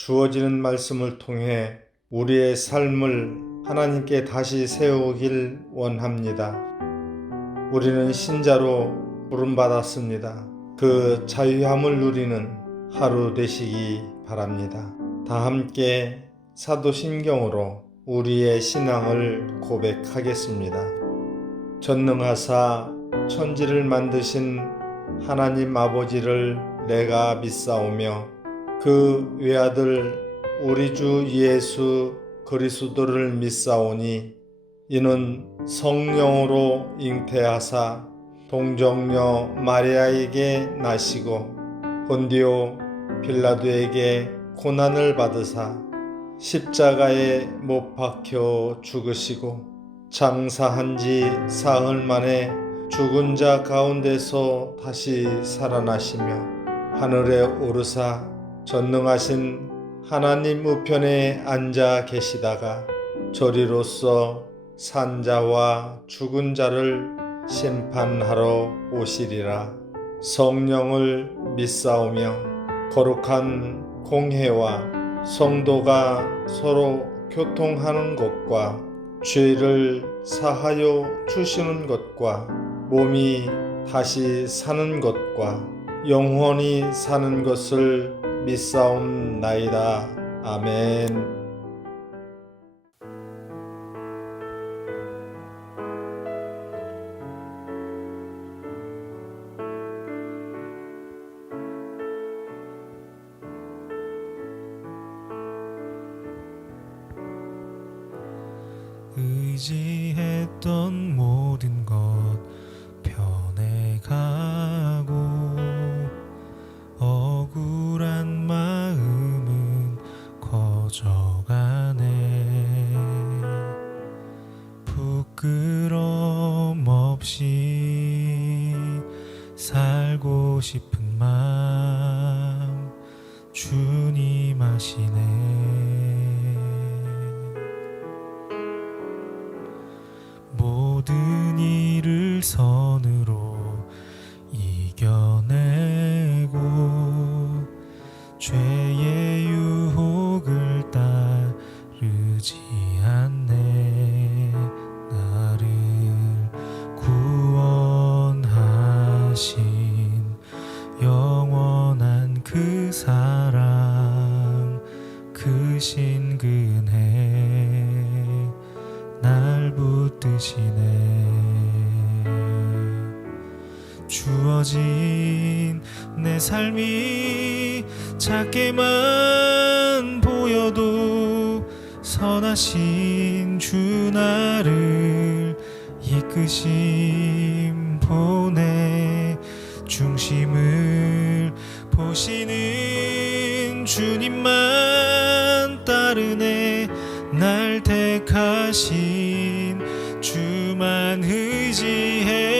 주어지는 말씀을 통해 우리의 삶을 하나님께 다시 세우길 원합니다. 우리는 신자로 부름받았습니다. 그 자유함을 누리는 하루 되시기 바랍니다. 다 함께 사도신경으로 우리의 신앙을 고백하겠습니다. 전능하사 천지를 만드신 하나님 아버지를 내가 믿사오며 그 외아들 우리 주 예수 그리스도를 믿사오니 이는 성령으로 잉태하사 동정녀 마리아에게 나시고 본디오 빌라도에게 고난을 받으사 십자가에 못 박혀 죽으시고 장사한 지 사흘 만에 죽은 자 가운데서 다시 살아나시며 하늘에 오르사 전능하신 하나님 우편에 앉아 계시다가 저리로서 산자와 죽은 자를 심판하러 오시리라. 성령을 믿사오며 거룩한 공회와 성도가 서로 교통하는 것과 죄를 사하여 주시는 것과 몸이 다시 사는 것과 영원히 사는 것을 믿사옵나이다. 아멘. 의지했던 모든 것 변해가고 억울한 마음은 커져가네. 부끄럼 없이 살고 싶은 마음 주님 아시네. 모든 일을 선으로 이겨내고 죄의 유혹을 따르지 않네. 나를 구원하신 영원한 그 사랑 그 신근혜 날 붙드시네. 주어진 내 삶이 작게만 보여도 선하신 주 나를 이끄심 보내. 중심을 보시는 주님만 따르네. 날 택하신 주만 의지해.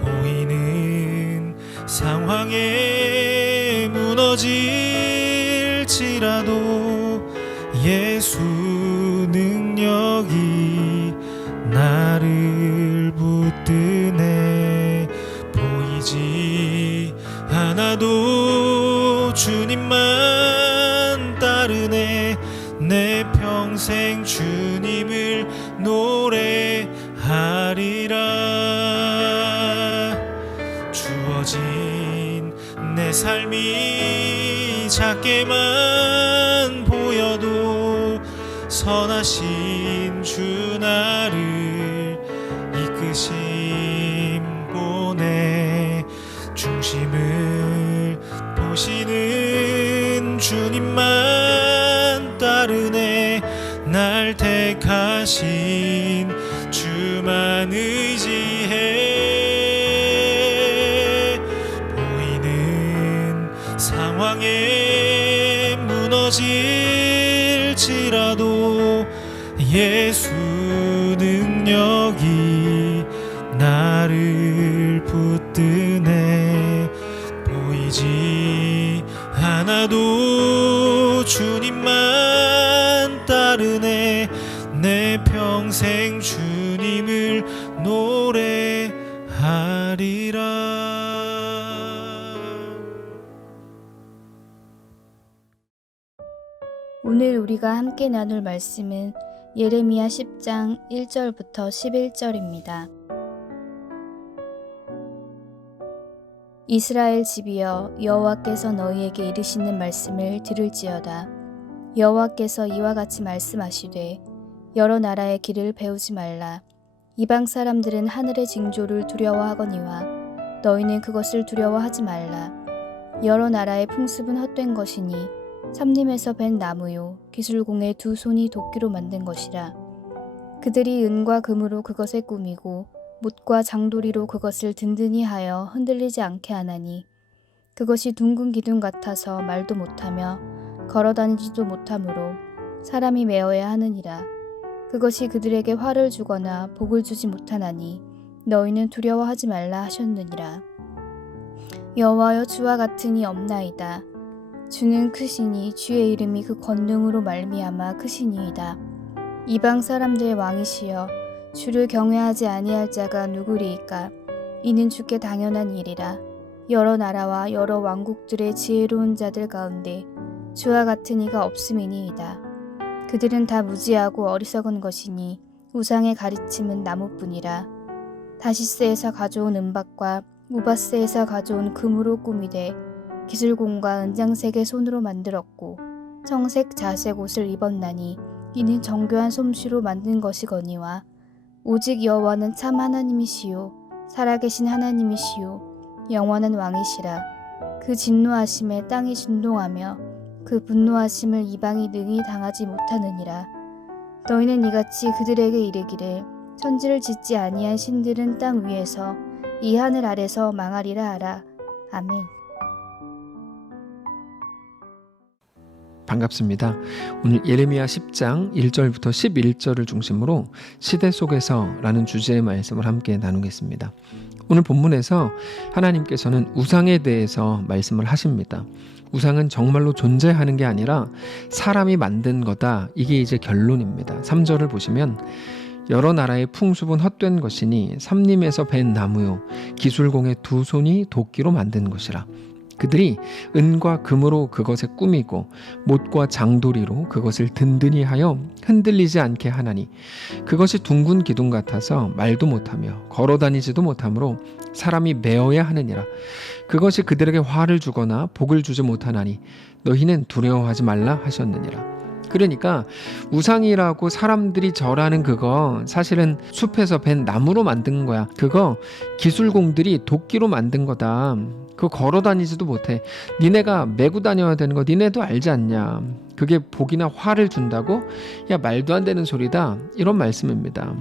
보이는 상황에 무너질지라도 예수 능력이 나를 붙드네. 보이지 않아도 주님만 따르네. 내 평생 주님을 노래하리라. 주어진 내 삶이 작게만 보여도 선하신 주 나를 이끄심 보내. 중심을 보시는 주님만 따르네. 날 택하신 주만 의지해. 보이는 상황에 무너질지라도 예수 능력이 나를 붙드네. 보이지 않아도 주님만 따르네. 내 평생 주님을 노래하리라. 오늘 우리가 함께 나눌 말씀은 예레미야 10장 1절부터 11절입니다. 이스라엘 집이여, 여호와께서 너희에게 이르시는 말씀을 들을지어다. 여호와께서 이와 같이 말씀하시되 여러 나라의 길을 배우지 말라. 이방 사람들은 하늘의 징조를 두려워하거니와 너희는 그것을 두려워하지 말라. 여러 나라의 풍습은 헛된 것이니 삼림에서 벤 나무요 기술공의 두 손이 도끼로 만든 것이라. 그들이 은과 금으로 그것에 꾸미고 못과 장도리로 그것을 든든히 하여 흔들리지 않게 하나니 그것이 둥근 기둥 같아서 말도 못하며 걸어다니지도 못하므로 사람이 메어야 하느니라. 그것이 그들에게 화를 주거나 복을 주지 못하나니 너희는 두려워하지 말라 하셨느니라. 여호와여, 주와 같은 이 없나이다. 주는 크시니 주의 이름이 그 권능으로 말미암아 크시니이다. 이방 사람들의 왕이시여, 주를 경외하지 아니할 자가 누구리이까? 이는 주께 당연한 일이라. 여러 나라와 여러 왕국들의 지혜로운 자들 가운데 주와 같은 이가 없음이니이다. 그들은 다 무지하고 어리석은 것이니 우상의 가르침은 나무뿐이라. 다시스에서 가져온 은박과 우바스에서 가져온 금으로 꾸미되 기술공과 은장색의 손으로 만들었고 청색 자색 옷을 입었나니 이는 정교한 솜씨로 만든 것이거니와 오직 여호와는 참 하나님이시요 살아계신 하나님이시요 영원한 왕이시라. 그 진노하심에 땅이 진동하며 그 분노하심을 이방이 능히 당하지 못하느니라. 너희는 이같이 그들에게 이르기를 천지를 짓지 아니한 신들은 땅 위에서 이 하늘 아래서 망하리라 하라. 아멘. 반갑습니다. 오늘 예레미야 10장 1절부터 11절을 중심으로 시대 속에서 라는 주제의 말씀을 함께 나누겠습니다. 오늘 본문에서 하나님께서는 우상에 대해서 말씀을 하십니다. 우상은 정말로 존재하는 게 아니라 사람이 만든 거다. 이게 이제 결론입니다. 3절을 보시면 여러 나라의 풍습은 헛된 것이니 삼림에서 벤 나무요 기술공의 두 손이 도끼로 만든 것이라. 그들이 은과 금으로 그것에 꾸미고 못과 장도리로 그것을 든든히 하여 흔들리지 않게 하나니 그것이 둥근 기둥 같아서 말도 못하며 걸어다니지도 못하므로 사람이 메어야 하느니라. 그것이 그들에게 화를 주거나 복을 주지 못하나니 너희는 두려워하지 말라 하셨느니라. 그러니까 우상이라고 사람들이 절하는 그거 사실은 숲에서 벤 나무로 만든 거야. 그거 기술공들이 도끼로 만든 거다. 그거 걸어다니지도 못해. 니네가 메고 다녀야 되는 거 니네도 알지 않냐. 그게 복이나 화를 준다고? 야, 말도 안 되는 소리다. 이런 말씀입니다.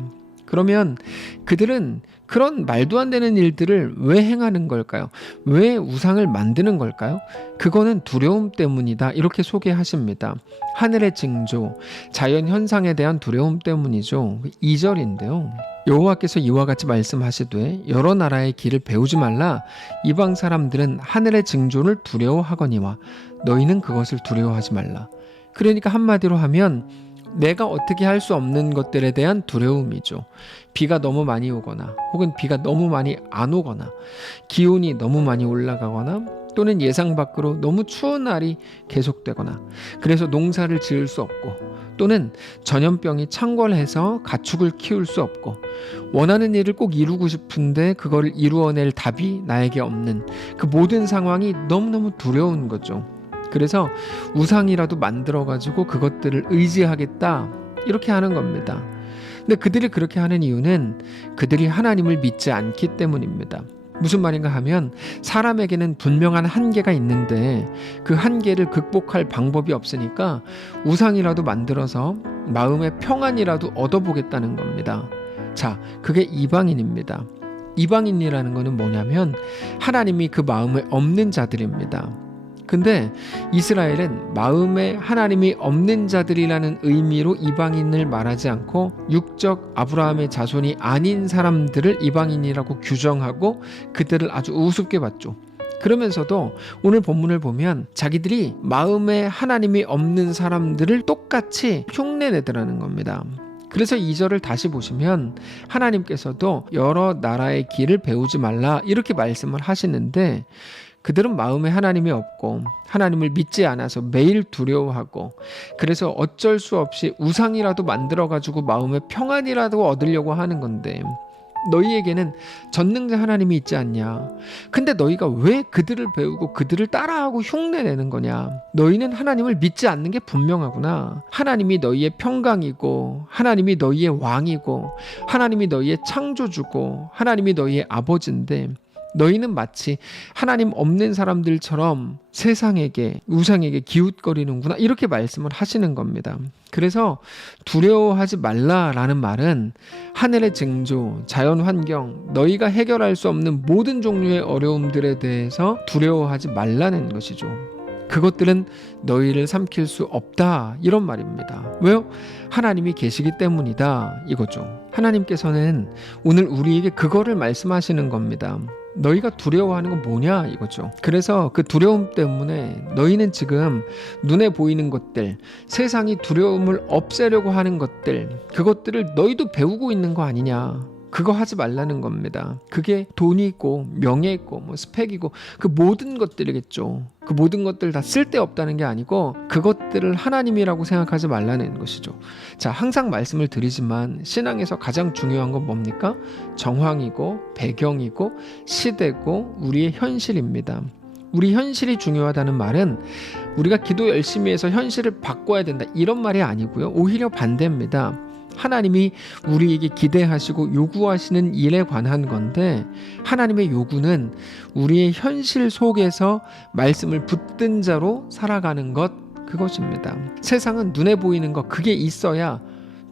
그러면 그들은 그런 말도 안 되는 일들을 왜 행하는 걸까요? 왜 우상을 만드는 걸까요? 그거는 두려움 때문이다. 이렇게 소개하십니다. 하늘의 징조, 자연 현상에 대한 두려움 때문이죠. 2절인데요. 여호와께서 이와 같이 말씀하시되 여러 나라의 길을 배우지 말라. 이방 사람들은 하늘의 징조를 두려워하거니와 너희는 그것을 두려워하지 말라. 그러니까 한마디로 하면 내가 어떻게 할 수 없는 것들에 대한 두려움이죠. 비가 너무 많이 오거나 혹은 비가 너무 많이 안 오거나 기온이 너무 많이 올라가거나 또는 예상 밖으로 너무 추운 날이 계속되거나 그래서 농사를 지을 수 없고 또는 전염병이 창궐해서 가축을 키울 수 없고 원하는 일을 꼭 이루고 싶은데 그거를 이루어낼 답이 나에게 없는 그 모든 상황이 너무너무 두려운 거죠. 그래서 우상이라도 만들어가지고 그것들을 의지하겠다 이렇게 하는 겁니다. 근데 그들이 그렇게 하는 이유는 그들이 하나님을 믿지 않기 때문입니다. 무슨 말인가 하면 사람에게는 분명한 한계가 있는데 그 한계를 극복할 방법이 없으니까 우상이라도 만들어서 마음의 평안이라도 얻어보겠다는 겁니다. 자, 그게 이방인입니다. 이방인이라는 거는 뭐냐면 하나님이 그 마음에 없는 자들입니다. 근데 이스라엘은 마음에 하나님이 없는 자들이라는 의미로 이방인을 말하지 않고 육적 아브라함의 자손이 아닌 사람들을 이방인이라고 규정하고 그들을 아주 우습게 봤죠. 그러면서도 오늘 본문을 보면 자기들이 마음에 하나님이 없는 사람들을 똑같이 흉내내더라는 겁니다. 그래서 2절을 다시 보시면 하나님께서도 여러 나라의 길을 배우지 말라 이렇게 말씀을 하시는데 그들은 마음에 하나님이 없고 하나님을 믿지 않아서 매일 두려워하고 그래서 어쩔 수 없이 우상이라도 만들어가지고 마음에 평안이라도 얻으려고 하는 건데 너희에게는 전능자 하나님이 있지 않냐? 근데 너희가 왜 그들을 배우고 그들을 따라하고 흉내내는 거냐? 너희는 하나님을 믿지 않는 게 분명하구나. 하나님이 너희의 평강이고 하나님이 너희의 왕이고 하나님이 너희의 창조주고 하나님이 너희의 아버지인데 너희는 마치 하나님 없는 사람들처럼 세상에게 우상에게 기웃거리는구나 이렇게 말씀을 하시는 겁니다. 그래서 두려워하지 말라라는 말은 하늘의 징조, 자연 환경, 너희가 해결할 수 없는 모든 종류의 어려움들에 대해서 두려워하지 말라는 것이죠. 그것들은 너희를 삼킬 수 없다 이런 말입니다. 왜요? 하나님이 계시기 때문이다 이거죠. 하나님께서는 오늘 우리에게 그거를 말씀하시는 겁니다. 너희가 두려워하는 건 뭐냐 이거죠. 그래서 그 두려움 때문에 너희는 지금 눈에 보이는 것들, 세상이 두려움을 없애려고 하는 것들, 그것들을 너희도 배우고 있는 거 아니냐. 그거 하지 말라는 겁니다. 그게 돈이 있고 명예 있고 뭐 스펙이고 그 모든 것들이겠죠. 그 모든 것들 다 쓸데없다는 게 아니고 그것들을 하나님이라고 생각하지 말라는 것이죠. 자, 항상 말씀을 드리지만 신앙에서 가장 중요한 건 뭡니까? 정황이고 배경이고 시대고 우리의 현실입니다. 우리 현실이 중요하다는 말은 우리가 기도 열심히 해서 현실을 바꿔야 된다 이런 말이 아니고요. 오히려 반대입니다. 하나님이 우리에게 기대하시고 요구하시는 일에 관한 건데 하나님의 요구는 우리의 현실 속에서 말씀을 붙든 자로 살아가는 것 그것입니다. 세상은 눈에 보이는 것 그게 있어야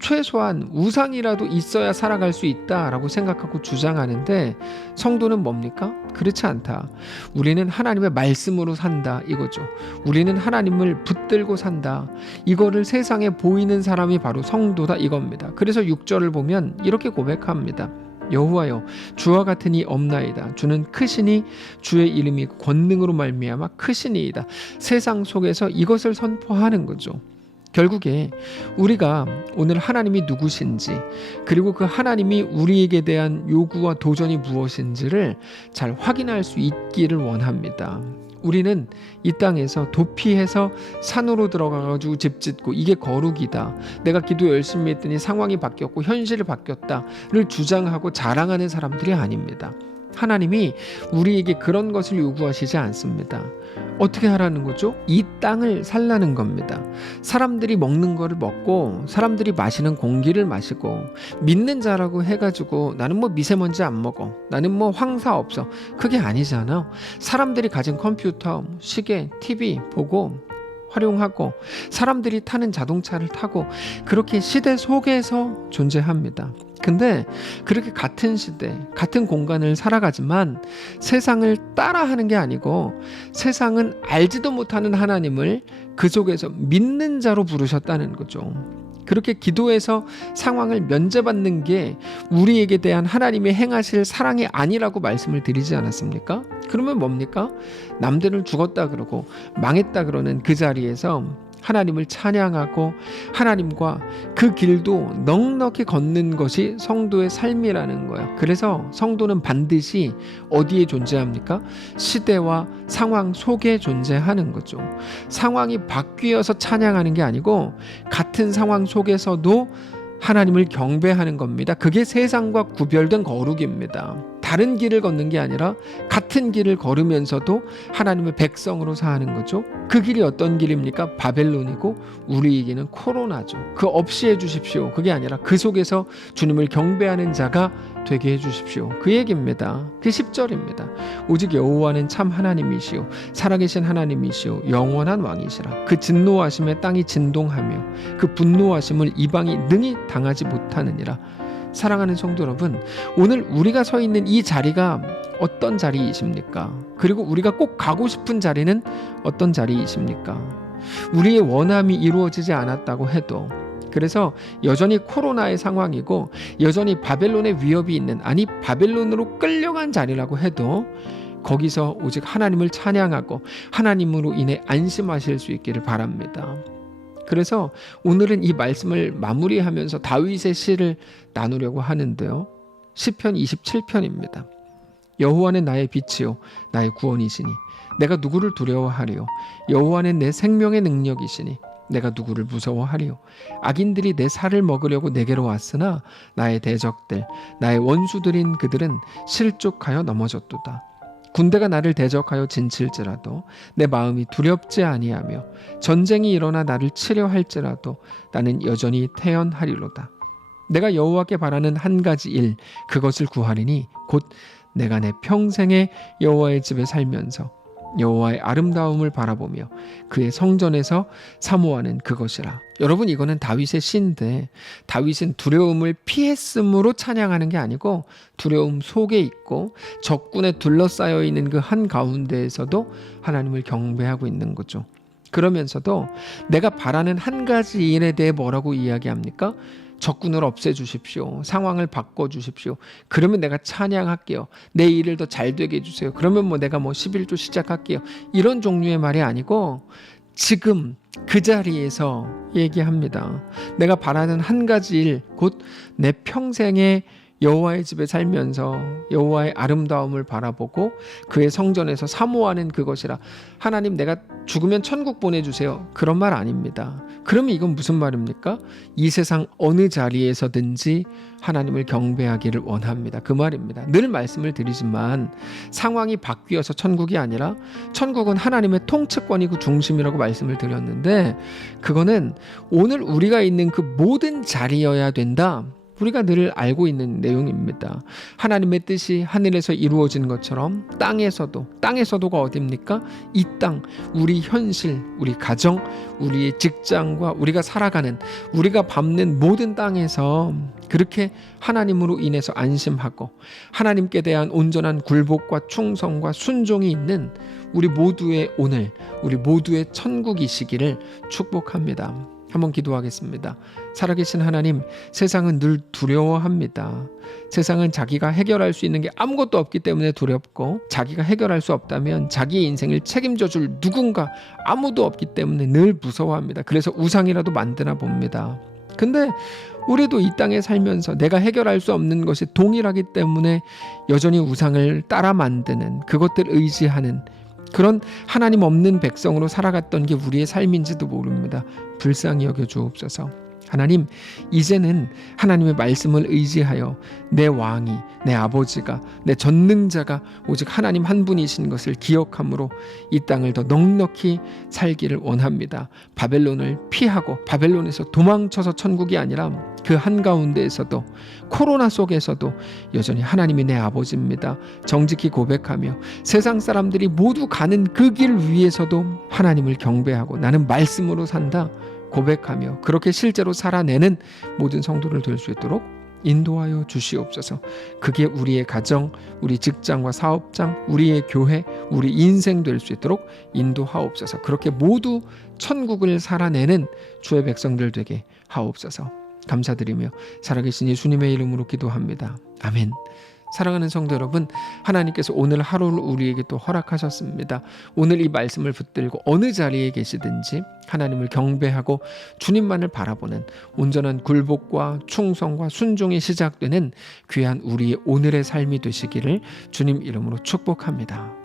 최소한 우상이라도 있어야 살아갈 수 있다라고 생각하고 주장하는데 성도는 뭡니까? 그렇지 않다. 우리는 하나님의 말씀으로 산다 이거죠. 우리는 하나님을 붙들고 산다. 이거를 세상에 보이는 사람이 바로 성도다 이겁니다. 그래서 6절을 보면 이렇게 고백합니다. 여호와여 주와 같은 이 없나이다. 주는 크시니 주의 이름이 권능으로 말미암아 크시니이다. 세상 속에서 이것을 선포하는 거죠. 결국에 우리가 오늘 하나님이 누구신지 그리고 그 하나님이 우리에게 대한 요구와 도전이 무엇인지를 잘 확인할 수 있기를 원합니다. 우리는 이 땅에서 도피해서 산으로 들어가가지고 집 짓고 이게 거룩이다. 내가 기도 열심히 했더니 상황이 바뀌었고 현실이 바뀌었다를 주장하고 자랑하는 사람들이 아닙니다. 하나님이 우리에게 그런 것을 요구하시지 않습니다. 어떻게 하라는 거죠? 이 땅을 살라는 겁니다. 사람들이 먹는 거를 먹고 사람들이 마시는 공기를 마시고 믿는 자라고 해가지고 나는 뭐 미세먼지 안 먹어. 나는 뭐 황사 없어. 그게 아니잖아. 사람들이 가진 컴퓨터, 시계, TV 보고 활용하고 사람들이 타는 자동차를 타고 그렇게 시대 속에서 존재합니다. 근데 그렇게 같은 시대, 같은 공간을 살아가지만 세상을 따라하는 게 아니고 세상은 알지도 못하는 하나님을 그 속에서 믿는 자로 부르셨다는 거죠. 그렇게 기도해서 상황을 면제받는 게 우리에게 대한 하나님의 행하실 사랑이 아니라고 말씀을 드리지 않았습니까? 그러면 뭡니까? 남들은 죽었다 그러고 망했다 그러는 그 자리에서 하나님을 찬양하고 하나님과 그 길도 넉넉히 걷는 것이 성도의 삶이라는 거예요. 그래서 성도는 반드시 어디에 존재합니까? 시대와 상황 속에 존재하는 거죠. 상황이 바뀌어서 찬양하는 게 아니고 같은 상황 속에서도 하나님을 경배하는 겁니다. 그게 세상과 구별된 거룩입니다. 다른 길을 걷는 게 아니라 같은 길을 걸으면서도 하나님의 백성으로 사는 거죠. 그 길이 어떤 길입니까? 바벨론이고 우리에게는 코로나죠. 그 없이 해주십시오. 그게 아니라 그 속에서 주님을 경배하는 자가 되게 해주십시오. 그 얘기입니다. 그 10절입니다. 오직 여호와는 참 하나님이시오 살아계신 하나님이시오 영원한 왕이시라. 그 진노하심에 땅이 진동하며 그 분노하심을 이방이 능히 당하지 못하느니라. 사랑하는 성도 여러분, 오늘 우리가 서 있는 이 자리가 어떤 자리이십니까? 그리고 우리가 꼭 가고 싶은 자리는 어떤 자리이십니까? 우리의 원함이 이루어지지 않았다고 해도 그래서 여전히 코로나의 상황이고 여전히 바벨론의 위협이 있는 아니 바벨론으로 끌려간 자리라고 해도 거기서 오직 하나님을 찬양하고 하나님으로 인해 안심하실 수 있기를 바랍니다. 그래서 오늘은 이 말씀을 마무리하면서 다윗의 시를 나누려고 하는데요. 시편 27편입니다. 여호와는 나의 빛이요 나의 구원이시니 내가 누구를 두려워하리요? 여호와는 내 생명의 능력이시니 내가 누구를 무서워하리요? 악인들이 내 살을 먹으려고 내게로 왔으나 나의 대적들, 나의 원수들인 그들은 실족하여 넘어졌도다. 군대가 나를 대적하여 진칠지라도 내 마음이 두렵지 아니하며 전쟁이 일어나 나를 치려 할지라도 나는 여전히 태연하리로다. 내가 여호와께 바라는 한 가지 일, 그것을 구하리니 곧 내가 내 평생에 여호와의 집에 살면서 여호와의 아름다움을 바라보며 그의 성전에서 사모하는 그것이라. 여러분, 이거는 다윗의 시인데 다윗은 두려움을 피했으므로 찬양하는 게 아니고 두려움 속에 있고 적군에 둘러싸여 있는 그 한가운데에서도 하나님을 경배하고 있는 거죠. 그러면서도 내가 바라는 한 가지 일에 대해 뭐라고 이야기합니까? 적군을 없애주십시오. 상황을 바꿔주십시오. 그러면 내가 찬양할게요. 내 일을 더 잘 되게 해주세요. 그러면 내가 11조 시작할게요. 이런 종류의 말이 아니고 지금 그 자리에서 얘기합니다. 내가 바라는 한 가지 일, 곧 내 평생에 여호와의 집에 살면서 여호와의 아름다움을 바라보고 그의 성전에서 사모하는 그것이라. 하나님, 내가 죽으면 천국 보내주세요. 그런 말 아닙니다. 그러면 이건 무슨 말입니까? 이 세상 어느 자리에서든지 하나님을 경배하기를 원합니다. 그 말입니다. 늘 말씀을 드리지만 상황이 바뀌어서 천국이 아니라 천국은 하나님의 통치권이고 중심이라고 말씀을 드렸는데, 그거는 오늘 우리가 있는 그 모든 자리여야 된다. 우리가 늘 알고 있는 내용입니다. 하나님의 뜻이 하늘에서 이루어진 것처럼 땅에서도가 어디입니까? 이 땅, 우리 현실, 우리 가정, 우리의 직장과 우리가 살아가는, 우리가 밟는 모든 땅에서 그렇게 하나님으로 인해서 안심하고 하나님께 대한 온전한 굴복과 충성과 순종이 있는 우리 모두의 오늘, 우리 모두의 천국이시기를 축복합니다. 한번 기도하겠습니다. 살아계신 하나님, 세상은 늘 두려워합니다. 세상은 자기가 해결할 수 있는 게 아무것도 없기 때문에 두렵고, 자기가 해결할 수 없다면 자기의 인생을 책임져 줄 누군가 아무도 없기 때문에 늘 무서워합니다. 그래서 우상이라도 만드나 봅니다. 근데 우리도 이 땅에 살면서 내가 해결할 수 없는 것이 동일하기 때문에 여전히 우상을 따라 만드는, 그것들 의지하는 그런 하나님 없는 백성으로 살아갔던 게 우리의 삶인지도 모릅니다. 불쌍히 여겨 주옵소서. 하나님, 이제는 하나님의 말씀을 의지하여 내 왕이, 내 아버지가, 내 전능자가 오직 하나님 한 분이신 것을 기억함으로 이 땅을 더 넉넉히 살기를 원합니다. 바벨론을 피하고 바벨론에서 도망쳐서 천국이 아니라 그 한가운데에서도, 코로나 속에서도 여전히 하나님이 내 아버지입니다. 정직히 고백하며 세상 사람들이 모두 가는 그 길 위에서도 하나님을 경배하고 나는 말씀으로 산다 고백하며 그렇게 실제로 살아내는 모든 성도를 될 수 있도록 인도하여 주시옵소서. 그게 우리의 가정, 우리 직장과 사업장, 우리의 교회, 우리 인생 될 수 있도록 인도하옵소서. 그렇게 모두 천국을 살아내는 주의 백성들 되게 하옵소서. 감사드리며 살아계신 예수님의 이름으로 기도합니다. 아멘. 사랑하는 성도 여러분, 하나님께서 오늘 하루를 우리에게 또 허락하셨습니다. 오늘 이 말씀을 붙들고 어느 자리에 계시든지 하나님을 경배하고 주님만을 바라보는 온전한 굴복과 충성과 순종이 시작되는 귀한 우리의 오늘의 삶이 되시기를 주님 이름으로 축복합니다.